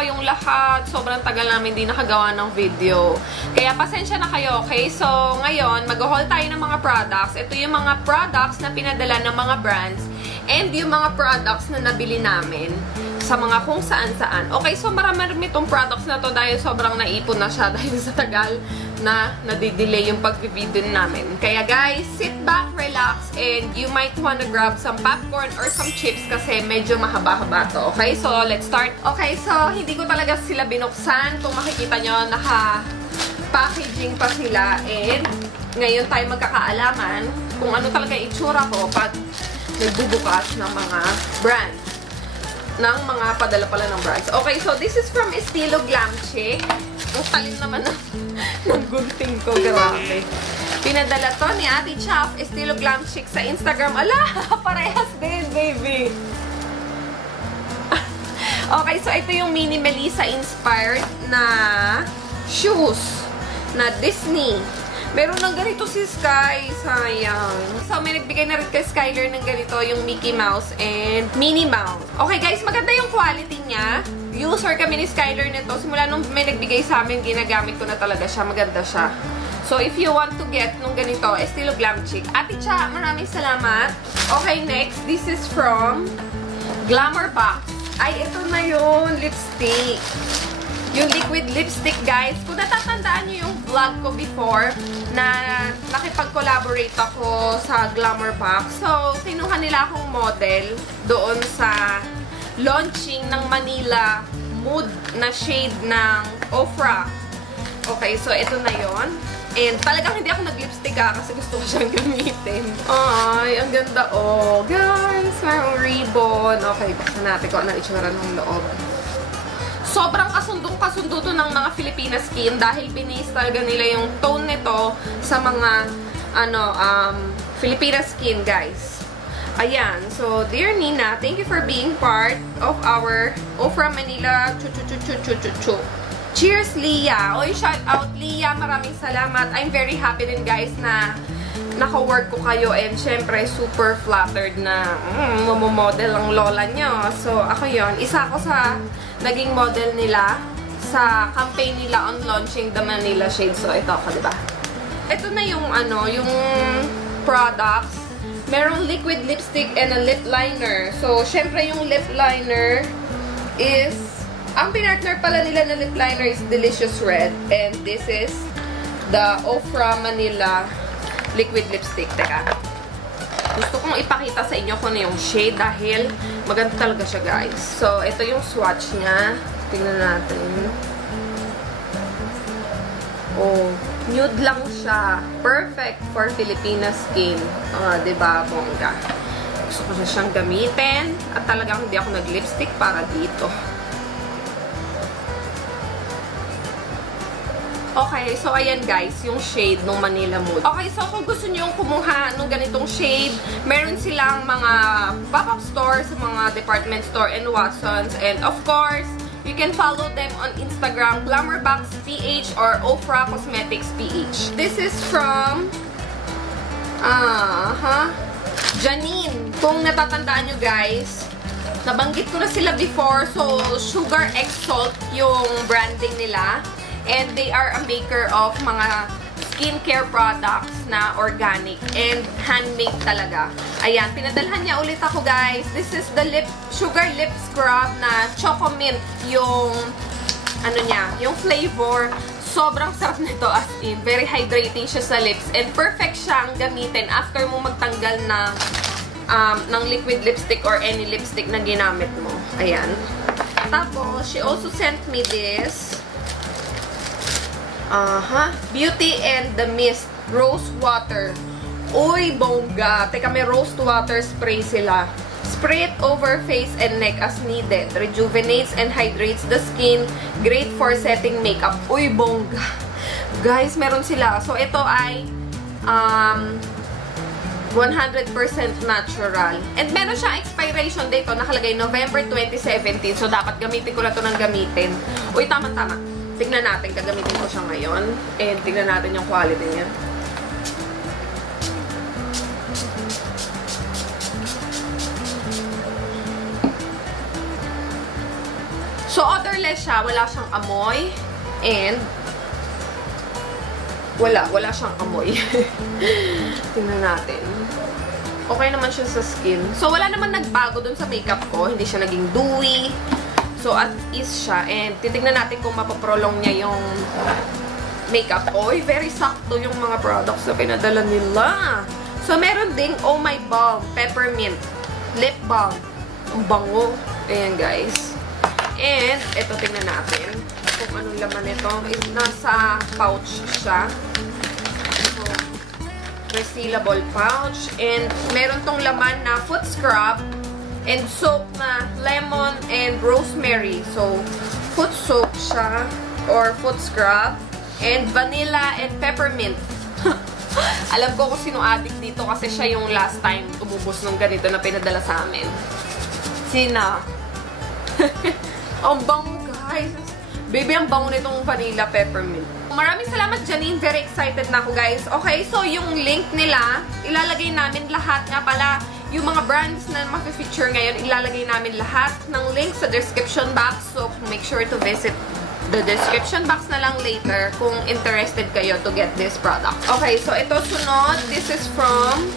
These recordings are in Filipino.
kayong lahat. Sobrang tagal namin di nakagawa ng video. Kaya pasensya na kayo, okay? So, ngayon, mag-haul tayo ng mga products. Ito yung mga products na pinadala ng mga brands and yung mga products na nabili namin sa mga kung saan-saan. Okay, so marami itong products na to dahil sobrang naipon na siya dahil sa tagal na nadidelay yung pag-video namin. Kaya guys, sit back, relax, and you might wanna grab some popcorn or some chips kasi medyo mahaba-haba to. Okay, so let's start. Okay, so hindi ko talaga sila binuksan. Kung makikita nyo, naka-packaging pa sila. And ngayon tayo magkakaalaman kung ano talaga itsura ko pag nagbubukas ng mga brands. Ng mga padala pala ng brands. Okay, so this is from Estilo Glam Chic. Ang talim naman ng gunting ko. Grabe. Pinadala to ni Ate Chaff, Estilo Glam Chic sa Instagram. Ala, parehas din, baby. Okay, so ito yung Mini Melissa inspired na shoes na Disney. Meron ng ganito si Sky. Sayang. So, may nagbigay na rin kay Skyler ng ganito, yung Mickey Mouse and Minnie Mouse. Okay, guys, maganda yung quality niya. User kami ni Skyler nito. Simula nung may nagbigay sa amin, ginagamit ko na talaga siya. Maganda siya. So, if you want to get nung ganito, Estilo Glam Chic. Ate Cha, maraming salamat. Okay, next. This is from Glamour Box. Ay, ito na yun. Lipstick. Yung liquid lipstick, guys. Kung natatandaan nyo yung vlog ko before, na nakipag-collaborate ako sa Glamour Box. So, kinuha nila akong model doon sa launching ng Manila Mood na shade ng Ofra. Okay, so ito na yon. And talagang hindi ako nag-lipstick kasi gusto ko siyang gamitin. Ay, ang ganda oh. Guys, mayroong ribbon. Okay, buksan natin kung ano itsura ng loob. Sobrang kasundong-kasundo to ng mga Filipina skin dahil binis talaga nila yung tone nito sa mga Filipina skin, guys. Ayan. So, dear Nina, thank you for being part of our Ofra Manila. Cheers, Leah. Oy, shout out, Leah. Maraming salamat. I'm very happy din, guys, na naka-work ko kayo and syempre super flattered na model ang lola nyo. So, ako yon. Isa ako sa naging model nila sa campaign nila on launching the Manila shade. So, ito ako, diba? Ito na yung yung products. Merong liquid lipstick and a lip liner. So, syempre yung lip liner is ang pinartner pala nila na lip liner is Delicious Red. And this is the Ofra Manila liquid lipstick. Teka. Gusto kong ipakita sa inyo kung ano yung shade dahil maganda talaga siya, guys. So, ito yung swatch niya. Tingnan natin. Oh, nude lang siya. Perfect for Filipina skin. Diba, bongga? Gusto ko siyang gamitin. At talagang hindi ako nag-lipstick para dito. Okay, so ayan guys, yung shade ng Manila Mood. Okay, so kung gusto nyo kumuha ng ganitong shade, meron silang mga pop-up store sa mga department store and Watsons. And of course, you can follow them on Instagram, Glamourbox PH or Ofra Cosmetics PH. This is from Janine. Kung natatandaan nyo guys, nabanggit ko na sila before. So, Sugar X Salt yung branding nila. And they are a maker of mga skincare products na organic and handmade talaga. Ayan, pinadalhan niya ulit ako, guys. This is the Sugar Lip Scrub na Choco Mint yung yung flavor. Sobrang sarap nito as in. Very hydrating siya sa lips and perfect siyang gamitin after mo magtanggal ng liquid lipstick or any lipstick na ginamit mo. Ayan. Tapos, she also sent me this Beauty and the Mist Rose Water. Uy, bongga. Teka, may rose water spray sila. Spray it over face and neck as needed. Rejuvenates and hydrates the skin. Great for setting makeup. Uy, bongga. Guys, meron sila. So, ito ay 100% natural. And meron siyang expiration date. Nakalagay November 2017. So, dapat gamitin ko na ito ng gamitin. Uy, tama-tama. Tignan natin, gagamitin ko siya ngayon. And tignan natin yung quality niya. So, other stainless siya, wala siyang amoy, and wala siyang amoy. Tingnan natin. Okay naman siya sa skin. So, wala naman nagbago dun sa makeup ko. Hindi siya naging dewy. So, at is siya. And, titignan natin kung mapaprolong niya yung makeup ko. Uy, very sakto yung mga products na pinadala nila. So, meron ding Oh My Balm Peppermint Lip Balm. Ang bango. Ayan, guys. And, ito, tingnan natin kung anong laman nito. Nasa pouch siya. So, resealable pouch. And, meron tong laman na foot scrub and soap na lemon and rosemary. So, foot soap siya or foot scrub. And vanilla and peppermint. Alam ko kung sino addict dito kasi siya yung last time umubos ng ganito na pinadala sa amin. Sina? Ang bango, guys. Baby, ang bango nitong vanilla peppermint. Maraming salamat, Janine. Very excited na ako, guys. Okay, so yung link nila, ilalagay namin lahat nga pala. Yung mga brands na ma-feature ngayon, ilalagay namin lahat ng link sa description box. So, make sure to visit the description box na lang later kung interested kayo to get this product. Okay, so ito sunod. This is from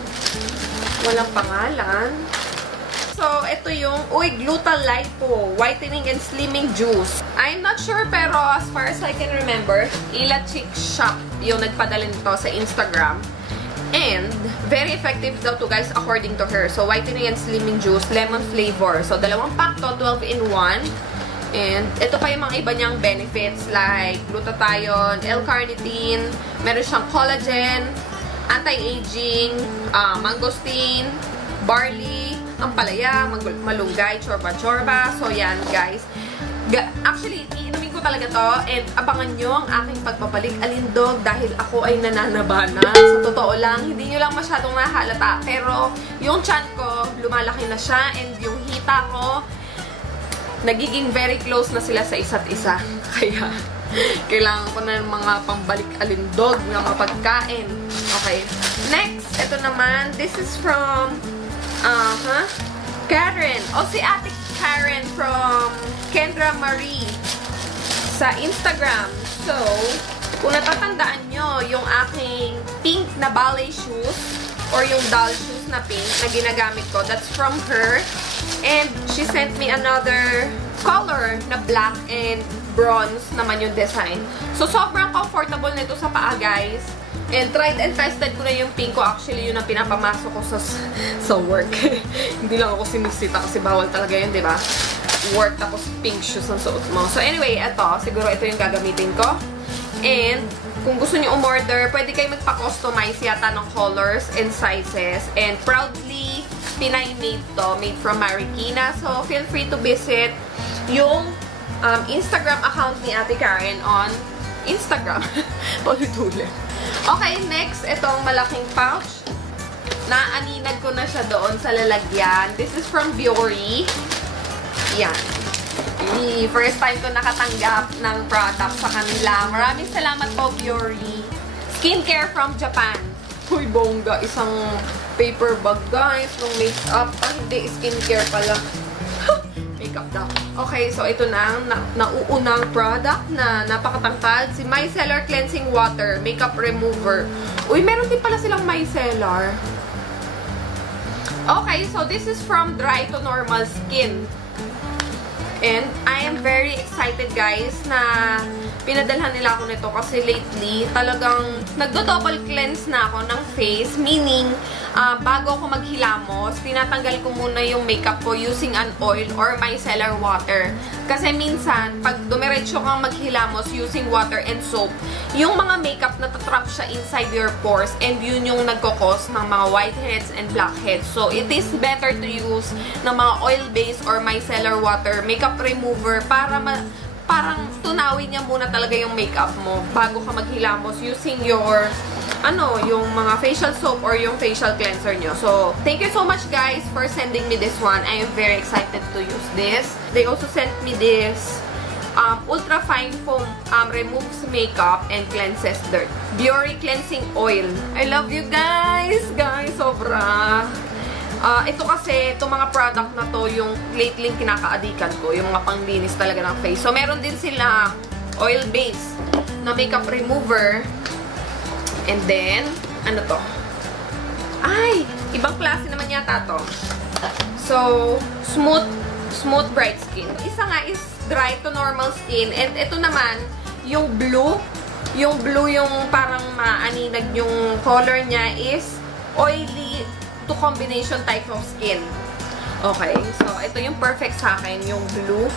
walang pangalan. So, ito yung Gluta-Lipo Whitening and Slimming Juice. I'm not sure pero as far as I can remember, Ila Chick Shop yung nagpadala nito sa Instagram. And, very effective daw to, guys, according to her. So, Whitening and Slimming Juice, lemon flavor. So, dalawang pack to, 12 in 1. And, ito pa yung mga iba niyang benefits like glutathione, L-carnitine, meron siyang collagen, anti-aging, mangosteen, barley, ampalaya, malunggay, chorba-chorba. So, yan, guys. Actually, iinumin ko talaga to and abangan nyo ang aking pagpapalik alindog dahil ako ay nananabana. Sa totoo lang, hindi nyo lang masyadong nahalata. Pero, yung chan ko, lumalaki na siya and yung hita ko, nagiging very close na sila sa isa't isa. Kaya, kailangan ko na ng mga pambalik alindog na mga pagkain. Okay. Next, ito naman. This is from, Karen. O, si Ate Karen from Kendra Marie sa Instagram. So, kung natatandaan nyo, yung aking pink na ballet shoes or yung doll shoes na pink na ginagamit ko, that's from her. And she sent me another color na black and bronze naman yung design. So, sobrang comfortable nito sa paa, guys. And tried and tested ko na yung pink ko. Actually, yun ang pinapamasok ko sa work. Hindi lang ako sinisita kasi bawal talaga yun, di ba? Work tapos pink shoes ang suot mo. So, anyway, siguro ito yung gagamitin ko. And, kung gusto niyo umorder, pwede kayo magpa-customize yata ng colors and sizes. And proudly, Pinay-made to. Made from Marikina. So, feel free to visit yung Instagram account ni Ate Karen on Instagram. Palutulit. Okay, next, itong malaking pouch. Naaninag ko na siya doon sa lalagyan. This is from Biore. Yan. First time ko nakatanggap ng product sa kanila. Maraming salamat po, Biore. Skincare from Japan. Uy, bongga. Isang paper bag, guys. Nung makeup. Hindi. Skincare pala. Makeup daw. Okay, so ito na ang nauunang product na napakatangkad. Si Micellar Cleansing Water Makeup Remover. Uy, meron din pala silang micellar. Okay, so this is from Dry to Normal Skin. And I am very excited, guys, na pinadalhan nila ako nito kasi lately talagang nagdo-double cleanse na ako ng face. Meaning, bago ako maghilamos, tinatanggal ko muna yung makeup ko using an oil or micellar water. Kasi minsan, pag dumiretso kang maghilamos using water and soap, yung mga makeup natatrap siya inside your pores and yun yung nagkakos ng mga whiteheads and blackheads. So, it is better to use ng mga oil-based or micellar water makeup remover para parang tunawin niya muna talaga yung makeup mo bago ka maghilamos using your yung mga facial soap or yung facial cleanser nyo. So, thank you so much, guys, for sending me this one. I am very excited to use this. They also sent me this Ultra Fine Foam removes makeup and cleanses dirt. Biore Cleansing Oil. I love you, guys! Guys, sobra! Ito kasi, itong mga product na to, yung lately kinaka-addikan ko, yung mga panglinis talaga ng face. So, meron din sila oil base na makeup remover. And then, ano to? Ay! Ibang klase naman yata to. So, smooth bright skin. Isa nga is dry to normal skin. And ito naman, yung blue. Yung blue, yung parang maaninag yung color niya is oily to combination type of skin. Okay, so ito yung perfect sa akin, yung blue,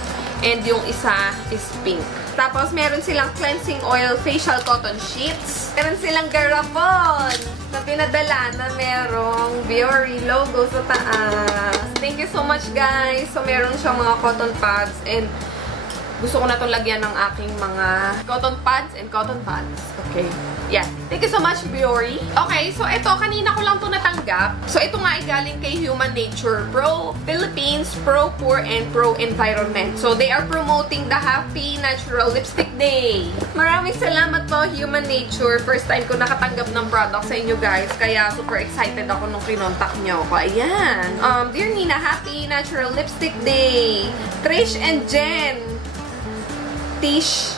and yung isa is pink. Tapos meron silang cleansing oil facial cotton sheets. Meron silang garapon na pinadala na merong Biore logo sa taas. Thank you so much, guys. So meron siyang mga cotton pads, and gusto ko na itong lagyan ng aking mga cotton pads and cotton pads. Okay. Yeah. Thank you so much, Biore. Okay, so ito, kanina ko lang ito natanggap. So ito nga ay galing kay Human Nature, Pro Philippines, Pro Pore, and Pro Environment. So they are promoting the Happy Natural Lipstick Day. Maraming salamat po, Human Nature. First time ko nakatanggap ng product sa inyo, guys. Kaya super excited ako nung kinontak nyo ako. Ayan. Dear Nina, Happy Natural Lipstick Day. Trish and Jen. Tish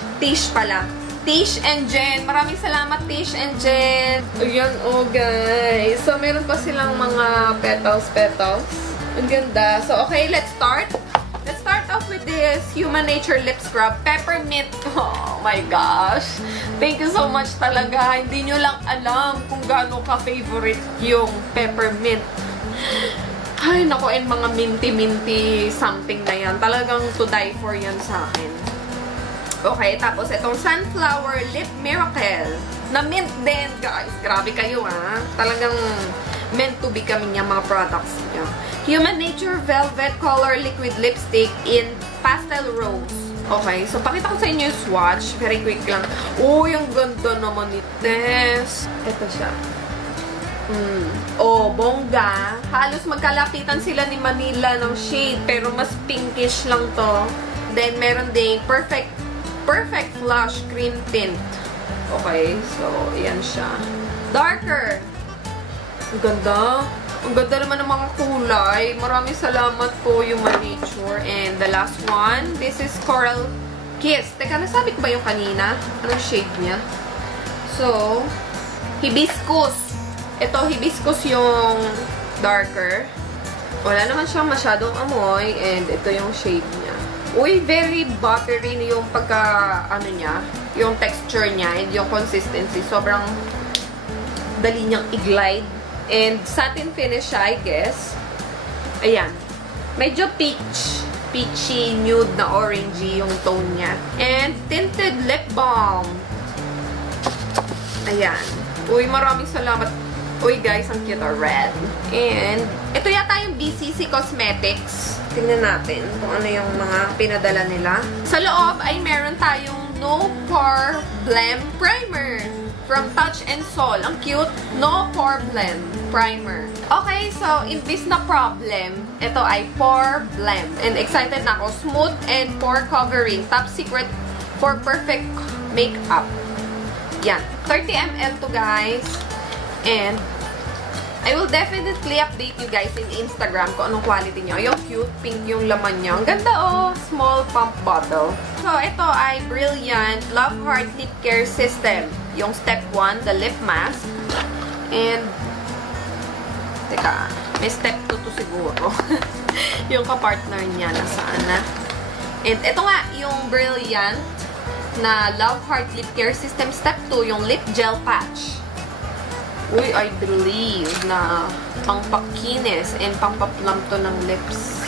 pala. Tish and Jen. Maraming salamat, Tish and Jen. Ayan, oh guys. So, meron pa silang mga petals. Ang ganda. So, okay, let's start. Let's start off with this Human Nature Lip Scrub. Peppermint. Oh my gosh. Thank you so much talaga. Hindi nyo lang alam kung gaano ka-favorite yung peppermint. Ay, nako, and mga minty something na yan. Talagang to die for yan sa akin. Okay, tapos itong Sunflower Lip Miracle. Na mint din, guys. Grabe kayo, ha? Talagang meant to be kami niya, mga products niya. Human Nature Velvet Color Liquid Lipstick in Pastel Rose. Okay, so pakita ko sa inyo yung swatch. Very quick lang. Oh, yung ganda naman ni Tess. Ito siya. Oh, bongga. Halos magkalapitan sila ni Manila ng shade, pero mas pinkish lang to. Then, meron ding Perfect Flush Cream Tint. Okay, so, ayan siya. Darker. Ang ganda. Ang ganda naman ng mga kulay. Maraming salamat po, Human Nature. And the last one, this is Coral Kiss. Teka, nasabi ko ba yung kanina? Anong shade niya? So, Hibiscus. Ito, Hibiscus yung darker. Wala naman siyang masyadong amoy. And ito yung shade niya. Uy, very buttery yung pagka, ano niya, yung texture niya and yung consistency. Sobrang dali niyang i-glide. And satin finish siya, I guess. Ayan. Medyo peachy, nude na orangey yung tone niya. And tinted lip balm. Ayan. Uy, maraming salamat. Uy, guys, ang cute, red. And ito yata yung BCC Cosmetics. Tingnan natin kung ano yung mga pinadala nila. Sa loob ay meron tayong No Pore Blem Primer from Touch and Soul. Ang cute. No Pore Blem Primer. Okay, so imbis na problem, ito ay Pore Blem. And excited na ako. Smooth and pore covering. Top secret for perfect makeup. Yan. 30 ml to, guys. And I will definitely update you guys in Instagram kung anong quality niya. Yung cute, pink yung laman niya. Ang ganda, oh! Small pump bottle. So, ito ay Brilliant Love Heart Lip Care System. Yung step 1, the lip mask. And, teka, may step 2 to siguro. Yung kapartner niya, nasaan na. And, ito nga, yung Brilliant na Love Heart Lip Care System step 2, yung lip gel patch. Uy, I believe na pangpakinis and pangpaplump to ng lips.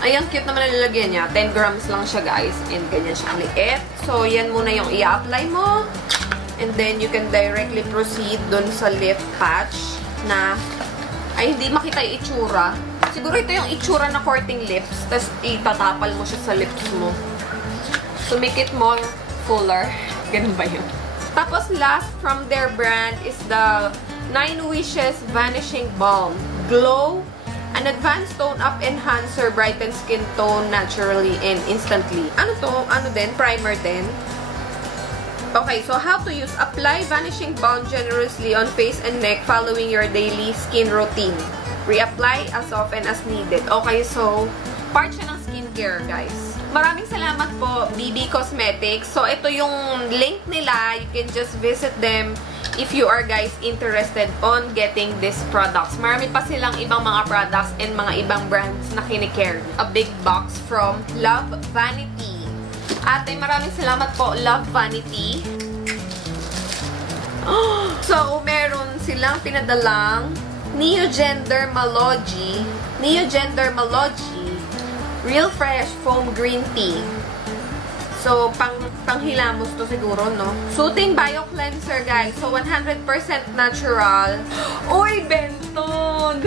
Ay, ang cute naman na nilagyan niya. 10 grams lang siya, guys. And ganyan siya liit. So, yan muna yung i-apply mo. And then, you can directly proceed dun sa lip patch na, ay, hindi makita yung itsura. Siguro ito yung itsura na coating lips. Tapos, itatapal mo siya sa lips mo. To make it more fuller. Ganun ba yun? Tapos, last from their brand is the 9 Wishes Vanishing Balm. Glow, an advanced tone-up enhancer, brightens skin tone naturally and instantly. Ano to? Ano din? Primer din. Okay, so how to use. Apply Vanishing Balm generously on face and neck following your daily skin routine. Reapply as often as needed. Okay, so, part siya ng skincare, guys. Maraming salamat po, BB Cosmetics. So, ito yung link nila. You can just visit them if you are guys interested on getting these products. Marami pa silang ibang mga products and mga ibang brands na kinicarry. A big box from Love Vanity. Ate, maraming salamat po, Love Vanity. So, meron silang pinadalang Neogendermalogy Real Fresh Foam Green Tea. So, panghilamos to siguro, no? Soothing Bio Cleanser, guys. So, 100% natural. Uy, Benton!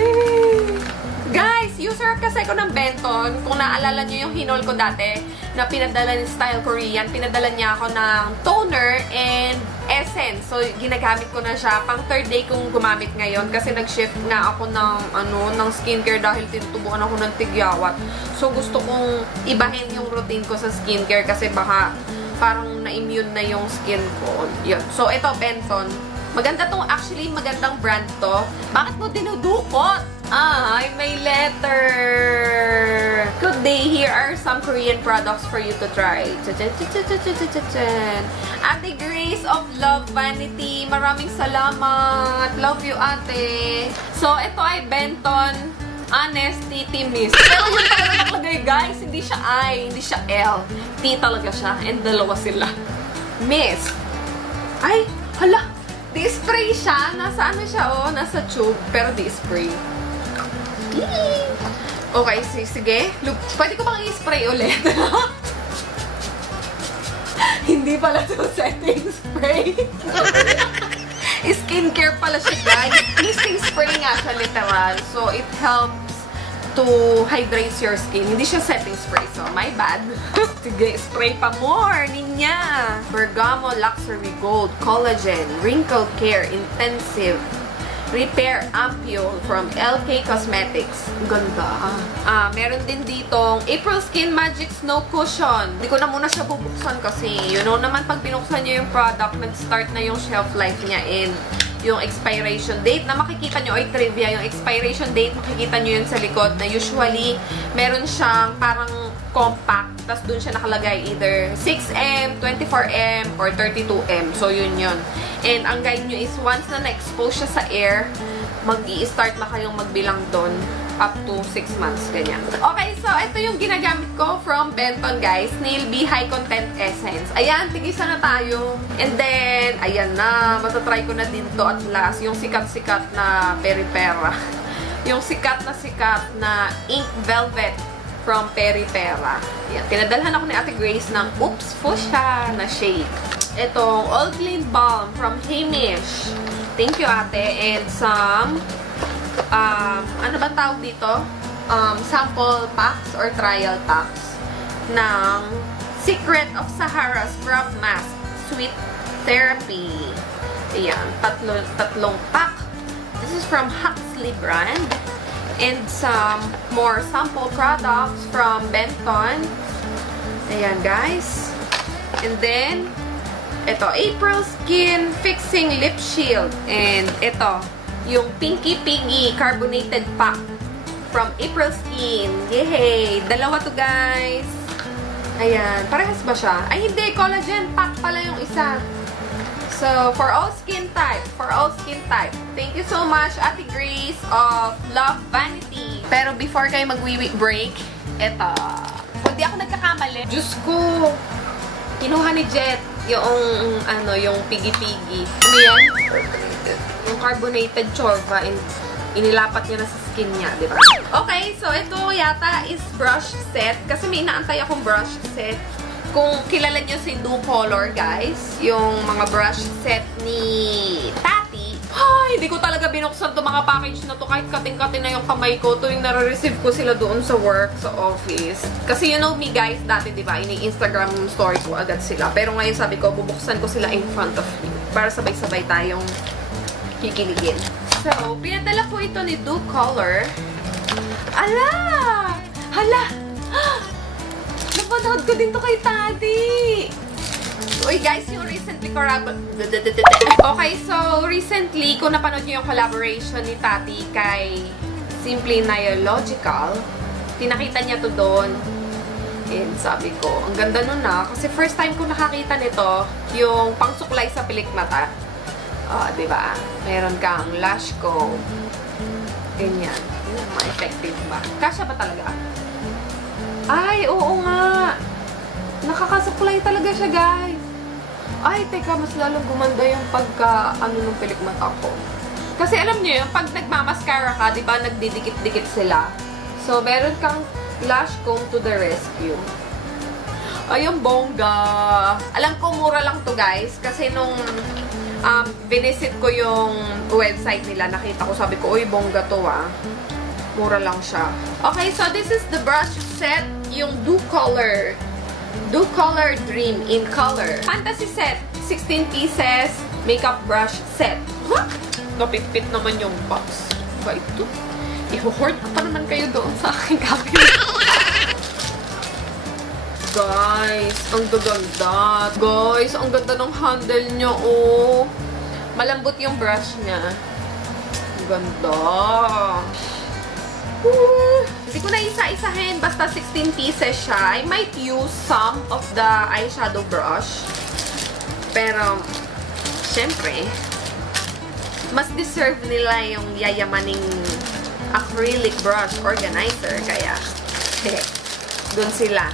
Guys, user kasi ko ng Benton. Kung naalala nyo yung hinol ko dati, na pinadala ni Style Korean, pinadala niya ako ng toner and essence. So, ginagamit ko na siya. Pang third day kong gumamit ngayon kasi nag-shift nga ako ng skincare dahil tinutubukan ako ng tigyawat. So, gusto kong ibahin yung routine ko sa skincare kasi baka parang na-immune na yung skin ko. Yun. So, ito, Benton. Maganda tong, actually, magandang brand to. Bakit mo dinudukot? Ay, may letter. Good day. Here are some Korean products for you to try. Ate Grace of Love Vanity. Maraming salamat. Love you, ate. So, ito ay Benton Honest Titi Mist. Pero yun talaga nakalagay, guys. Hindi siya I, hindi siya L. T talaga siya. And dalawa sila. Mist. Ay, hala. Di-spray siya. Nasa ano siya, oh. Nasa tube. Pero di-spray. Okay, sige. Pwede ko bang i-spray ulit? Hindi pala ito setting spray. Skincare pala siya, guys. Misting spray nga siya, literal. So, it helps to hydrate your skin. Hindi siya setting spray. So, my bad. Sige, spray pa more. Ninya. Bergamo Luxury Gold Collagen Wrinkle Care Intensive Repair Ampule from LK Cosmetics. Ganda. Meron din ditong April Skin Magic Snow Cushion. Hindi ko na muna siya bubuksan kasi, you know naman, pag binuksan nyo yung product, nag-start na yung shelf life niya and yung expiration date na makikita nyo, ay trivia, yung expiration date, makikita nyo yun sa likod na usually, meron siyang parang compact, tapos dun siya nakalagay either 6M, 24M, or 32M. So, yun yun. And ang guide nyo is once na na-expose siya sa air, mag-i-start na kayong magbilang doon up to 6 months, ganyan. Okay, so ito yung ginagamit ko from Benton, guys. Nail Bee High Content Essence. Ayan, tigisa na tayo. And then, ayan na, matatry ko na din to at last, yung sikat-sikat na Peripera. Yung sikat na Ink Velvet from Peripera. Ayan, pinadalhan ako ni Ate Grace ng Oops Fuchsia na shade. Itong All Clean Balm from Hamish. Thank you, ate. And some, ano ba tawag dito? Sample packs or trial packs ng Secret of Sahara Scrub Mask Sweet Therapy. Ayan, tatlong pack. This is from Huxley brand. And some more sample products from Benton. Ayan, guys. And then, ito, April Skin Fixing Lip Shield. And ito, yung Pinky Piggy Carbonated Pack from April Skin. Yay! Dalawa to, guys. Ayan. Parehas ba siya? Ay, hindi. Collagen pack pala yung isa. So, for all skin type. Thank you so much, Ate Grace of Love Vanity. Pero before kayo mag-wee-wee break, ito. Kung di ako nagkakamali, Diyos ko, kinuha ni Jet yung pigi-pigi. Ano yan? Yung carbonated chorba, inilapat niya na sa skin niya, di ba? Okay, so ito yata is brush set. Kasi may inaantay akong brush set. Kung kilala nyo si Do Color, guys, yung mga brush set ni Tati, ay, hindi ko talaga binuksan to mga package na to kahit kating-kating na yung kamay ko. To yung nare-receive ko sila doon sa work, sa office. Kasi you know me, guys, dati, di ba, ini-Instagram story ko agad sila. Pero ngayon sabi ko, bubuksan ko sila in front of me para sabay-sabay tayong kikiligin. So, pinadala ko ito ni Do Color. Ala! Hala! Napanood ko din to kay Tati. Uy, guys, yung recently Okay, so recently, kung napanood nyo yung collaboration ni Tati kay Simply Naiological. Pinakita niya to doon. And sabi ko, ang ganda nun na. Kasi first time ko nakakita nito, yung pangsuklay sa pilik mata. Diba? Meron kang lash comb. Ganyan. Ma-effective ba? Kasya ba talaga? Ay, oo nga. Nakakasuklay talaga siya, guys. Ay, teka, mas lalong gumanda yung ng pilik mata ko. Kasi alam niyo yung pag nagmamascara ka, di ba, nagdidikit-dikit sila. So, meron kang lash comb to the rescue. Ay, yung bongga. Alam ko, mura lang to, guys. Kasi nung binisit ko yung website nila, nakita ko, sabi ko, uy, bongga to, Mura lang siya. Okay, so this is the brush set. Yung Do Color Dream in Color. Fantasy set. 16 pieces. Makeup brush set. Huh? Napitpit naman yung box. Ba ito? I-hoard ko pa naman kayo doon sa aking cabinet. Guys, ang gaganda. Guys, ang ganda ng handle niya, oh. Malambot yung brush niya. Ang ganda. Hindi ko na isa-isahin. Basta 16 pieces siya. I might use some of the eyeshadow brush. Pero, syempre, mas deserve nila yung yayamaning acrylic brush organizer. Kaya, dun sila.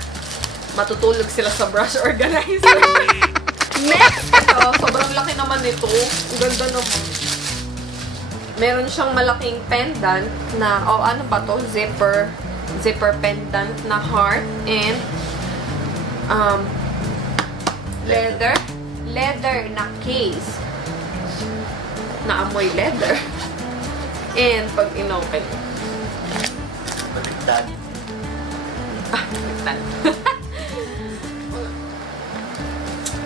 Matutulog sila sa brush organizer. Next, sobrang laki naman nito. Ang ganda naman. Meron siyang malaking pendant na, ano ba to? Zipper pendant na heart and leather na case na amoy leather. And pag inopen, baliktad. Baliktad.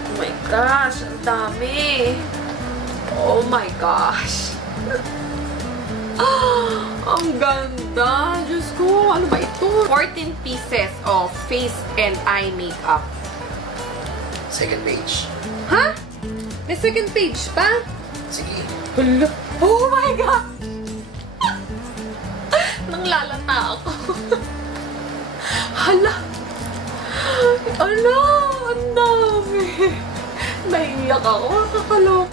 Oh my gosh, ang dami. Oh my gosh. Ang ganda! Diyos ko, ano ba ito? 14 pieces of face and eye makeup. Second page. Ha? May second page pa? Sige. Hala! Oh my God! Nanglalata ako. Hala! Hala! Ang dami! Naiiyak ako. Kakaloka.